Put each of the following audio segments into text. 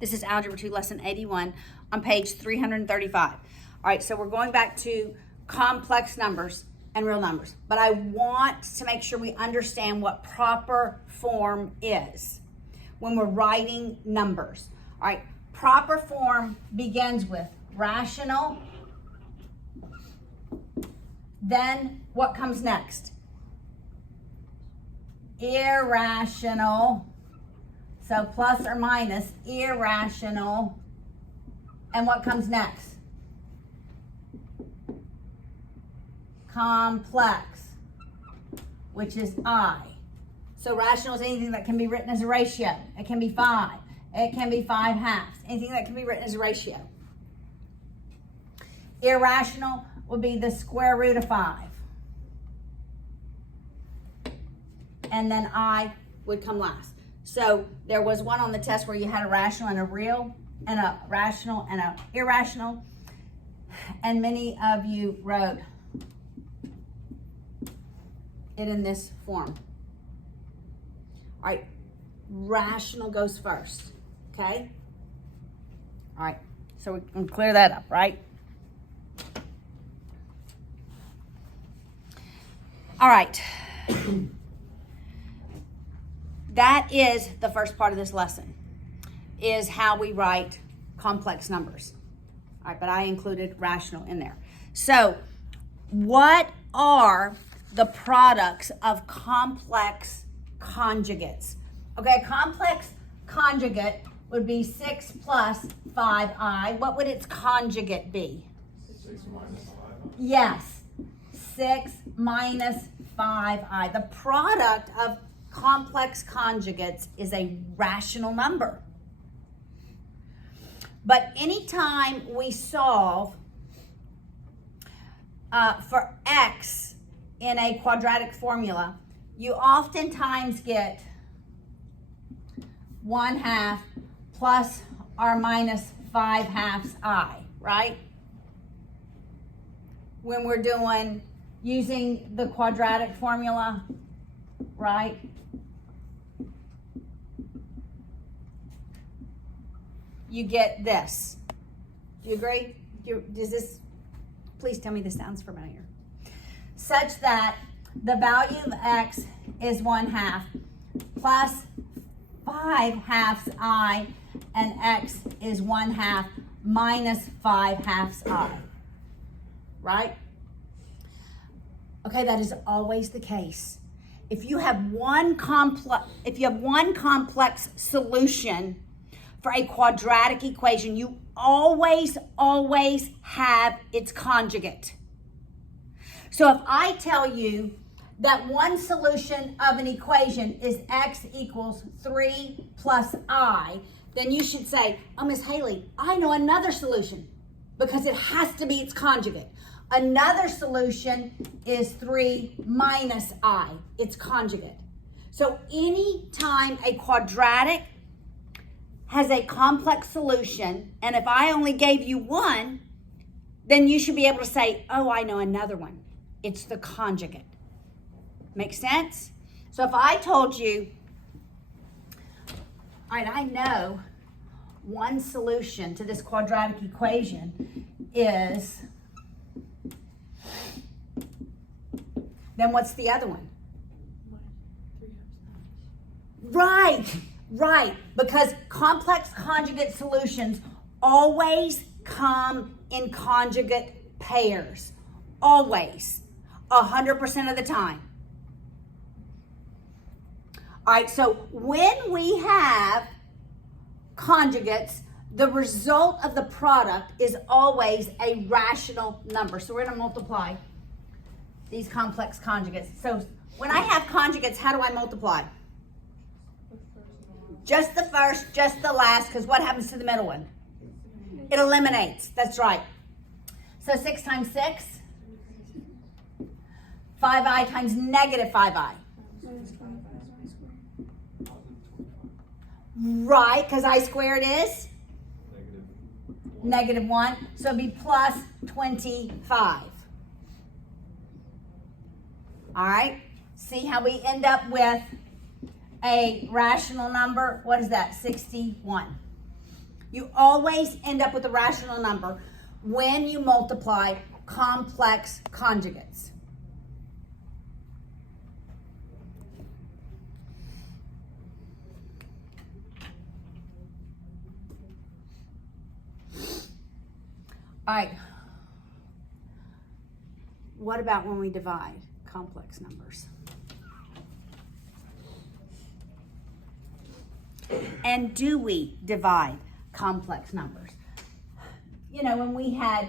This is Algebra 2, Lesson 81 on page 335. All right, so we're going back to complex numbers and real numbers. But I want to make sure we understand what proper form is when we're writing numbers. All right, proper form begins with rational. Then what comes next? Irrational. So plus or minus, irrational. And what comes next? Complex, which is I. So rational is anything that can be written as a ratio. It can be 5. It can be 5 halves. Anything that can be written as a ratio. Irrational would be the square root of 5. And then I would come last. So there was one on the test where you had a rational and a real, and a rational and a irrational. And many of you wrote it in this form. All right, rational goes first, okay? All right, so we can clear that up, right? All right. That is the first part of this lesson, is how we write complex numbers. All right, but I included rational in there. So what are the products of complex conjugates? Okay, a complex conjugate would be 6 plus 5i. What would its conjugate be? 6 minus 5i. Yes, 6 minus 5i. The product of complex conjugates is a rational number. But anytime we solve for x in a quadratic formula, you oftentimes get 1/2 plus or minus 5 halves I, right? When we're using the quadratic formula, right? You get this. Do you agree? Does this, please tell me this sounds familiar. Such that the value of x is 1/2 plus 5 halves I, and x is 1/2 minus 5 halves I. Right? Okay, that is always the case. If you have one complex solution for a quadratic equation, you always have its conjugate. So if I tell you that one solution of an equation is x equals 3 plus I, then you should say, oh, Miss Haley, I know another solution, because it has to be its conjugate. Another solution is 3 minus I, its conjugate. So anytime a quadratic has a complex solution, and if I only gave you one, then you should be able to say, oh, I know another one. It's the conjugate. Make sense? So if I told you, all right, I know one solution to this quadratic equation is, then what's the other one? Right, because complex conjugate solutions always come in conjugate pairs. Always. 100% of the time. All right, so when we have conjugates, the result of the product is always a rational number. So we're going to multiply these complex conjugates. So when I have conjugates, how do I multiply? Just the first, just the last, because what happens to the middle one? It eliminates. That's right. So 6 times 6, 5i times negative 5i. Right, because I squared is? Negative 1. So it'd be plus 25. All right. See how we end up with a rational number? What is that? 61. You always end up with a rational number when you multiply complex conjugates. All right. What about when we divide complex numbers? And do we divide complex numbers? You know, when we had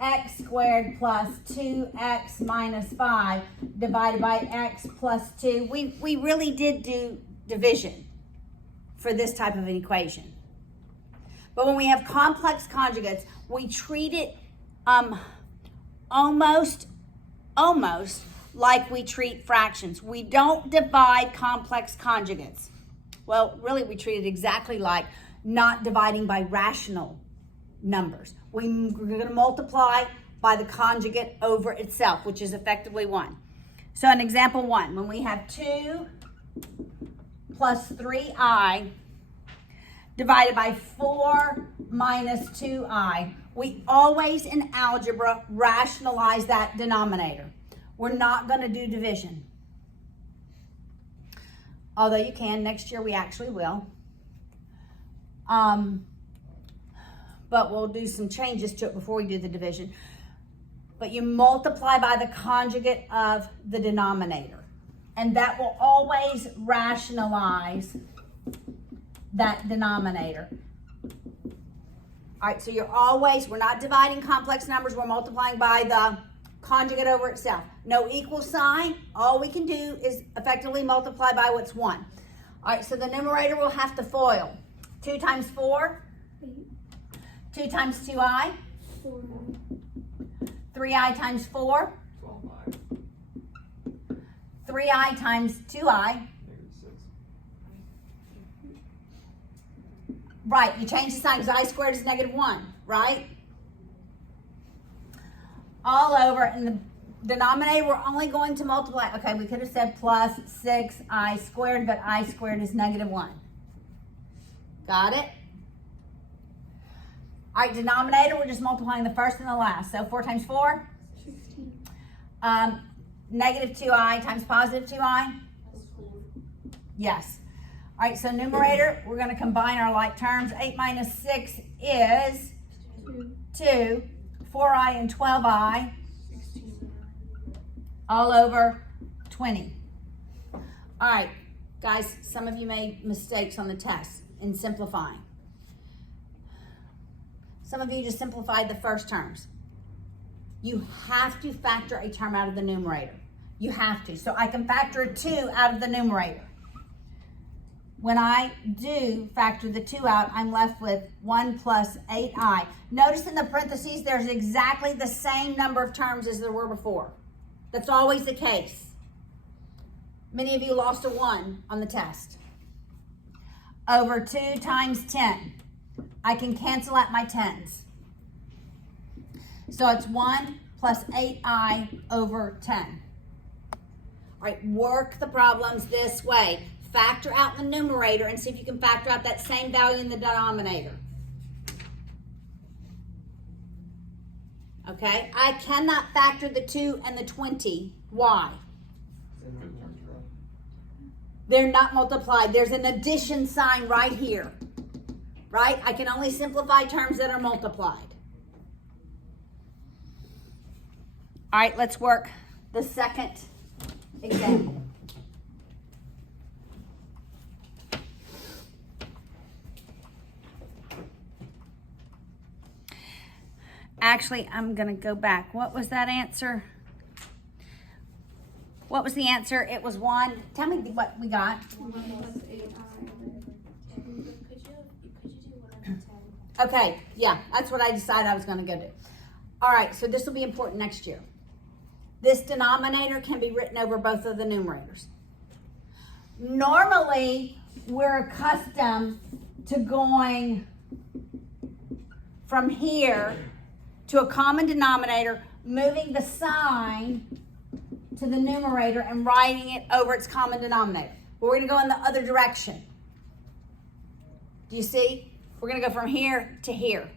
x squared plus 2x minus 5 divided by x plus 2, we really did do division for this type of an equation. But when we have complex conjugates, we treat it almost like we treat fractions. We don't divide complex conjugates. Well, really, we treat it exactly like not dividing by rational numbers. We're going to multiply by the conjugate over itself, which is effectively 1. So in example 1, when we have 2 plus 3i divided by 4 minus 2i, we always in algebra rationalize that denominator. We're not going to do division. Although you can, next year we actually will. But we'll do some changes to it before we do the division. But you multiply by the conjugate of the denominator. And that will always rationalize that denominator. All right, so we're not dividing complex numbers, we're multiplying by the conjugate over itself. No equal sign, all we can do is effectively multiply by what's 1. All right, so the numerator will have to FOIL. 2 times 4, 2 times 2i, 3i times 4, 3i times 2i. Right, you change the sign because I squared is -1, right? All over, in the denominator, we're only going to multiply. Okay, we could have said plus 6i squared, but I squared is -1. Got it? All right, denominator, we're just multiplying the first and the last. So 4 times 4? 16. -2i times +2i? Yes. All right, so numerator, we're going to combine our like terms. 8 minus 6 is 2. 4i and 12i, all over 20. All right, guys, some of you made mistakes on the test in simplifying. Some of you just simplified the first terms. You have to factor a term out of the numerator. You have to. So I can factor a 2 out of the numerator. When I do factor the 2 out, I'm left with 1 plus 8i. Notice in the parentheses, there's exactly the same number of terms as there were before. That's always the case. Many of you lost a 1 on the test. Over 2 times 10. I can cancel out my 10s. So it's 1 plus 8i over 10. All right, work the problems this way. Factor out the numerator and see if you can factor out that same value in the denominator. Okay, I cannot factor the 2 and the 20. Why? They're not multiplied. There's an addition sign right here. Right? I can only simplify terms that are multiplied. All right, let's work the second example. Actually, I'm going to go back. What was that answer? What was the answer? It was 1. Tell me what we got. 1 plus 8i. Could you do 1 over 10? Okay, yeah, that's what I decided I was going to go do. All right, so this will be important next year. This denominator can be written over both of the numerators. Normally, we're accustomed to going from here to a common denominator, moving the sign to the numerator and writing it over its common denominator. But we're going to go in the other direction. Do you see? We're gonna go from here to here.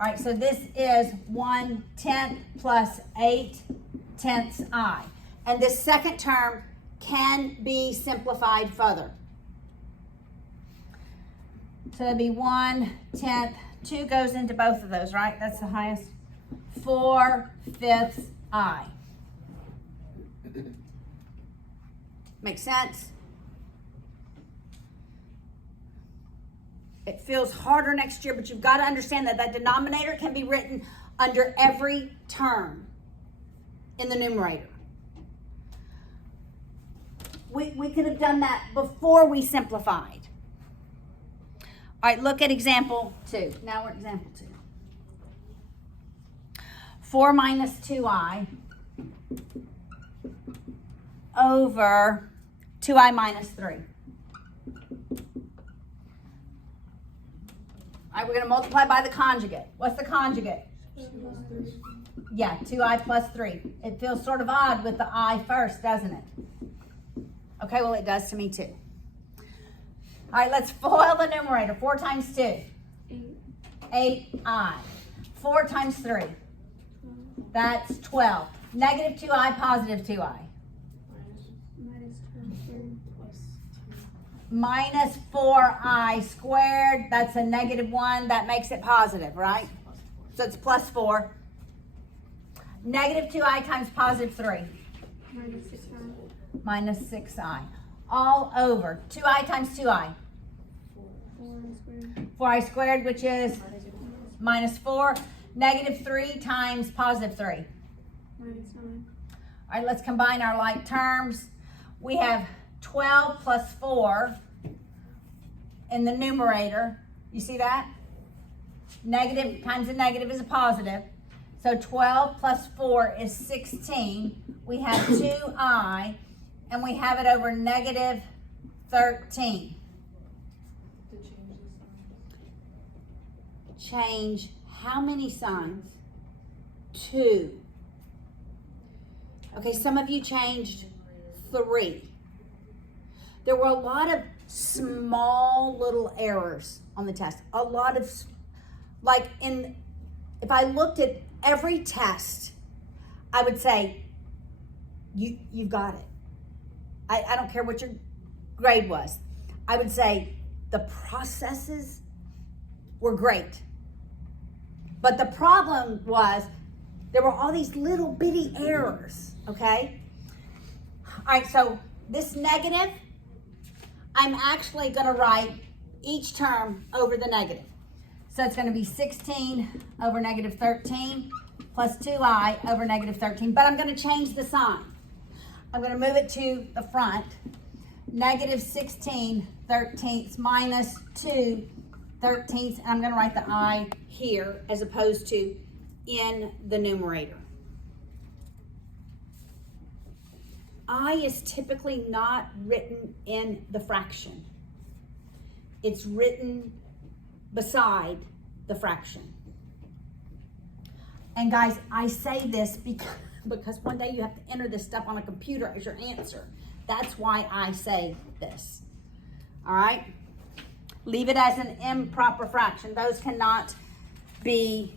All right, so this is 1/10 plus 8/10 I. And this second term can be simplified further. So it'd be 1/10, 2 goes into both of those, right? That's the highest. 4/5 I. Make sense? It feels harder next year, but you've got to understand that that denominator can be written under every term in the numerator. We could have done that before we simplified. All right, look at example 2. Now we're at example 2. 4 minus 2i over 2i minus 3. All right, we're going to multiply by the conjugate. What's the conjugate? Yeah, 2i plus 3. It feels sort of odd with the I first, doesn't it? Okay, well, it does to me too. All right, let's FOIL the numerator. 4 times 2. 8i. 4 times 3. That's 12. Negative 2i, positive 2i. Minus 4i squared. That's a negative 1. That makes it positive, right? So it's plus 4. Negative 2i times positive 3. Minus 6i. Minus 6i. All over. 2i times 2i. 4i squared, which is minus 4. Negative 3 times positive 3. Minus 9. All right, let's combine our like terms. We have 12 plus 4 in the numerator. You see that? Negative times a negative is a positive. So 12 plus 4 is 16. We have 2i, and we have it over negative 13. Change how many signs? 2. Okay, some of you changed 3. There were a lot of small little errors on the test. A lot of, like if I looked at every test, I would say, you've got it. I don't care what your grade was. I would say the processes were great. But the problem was there were all these little bitty errors, okay? All right, so this negative, I'm actually going to write each term over the negative. So it's going to be 16 over negative 13 plus 2i over negative 13. But I'm going to change the sign. I'm going to move it to the front. Negative 16 thirteenths minus 2 thirteenths. And I'm going to write the I here as opposed to in the numerator. I is typically not written in the fraction. It's written beside the fraction. And guys, I say this because one day you have to enter this stuff on a computer as your answer. That's why I say this. All right? Leave it as an improper fraction. Those cannot be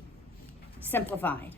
simplified.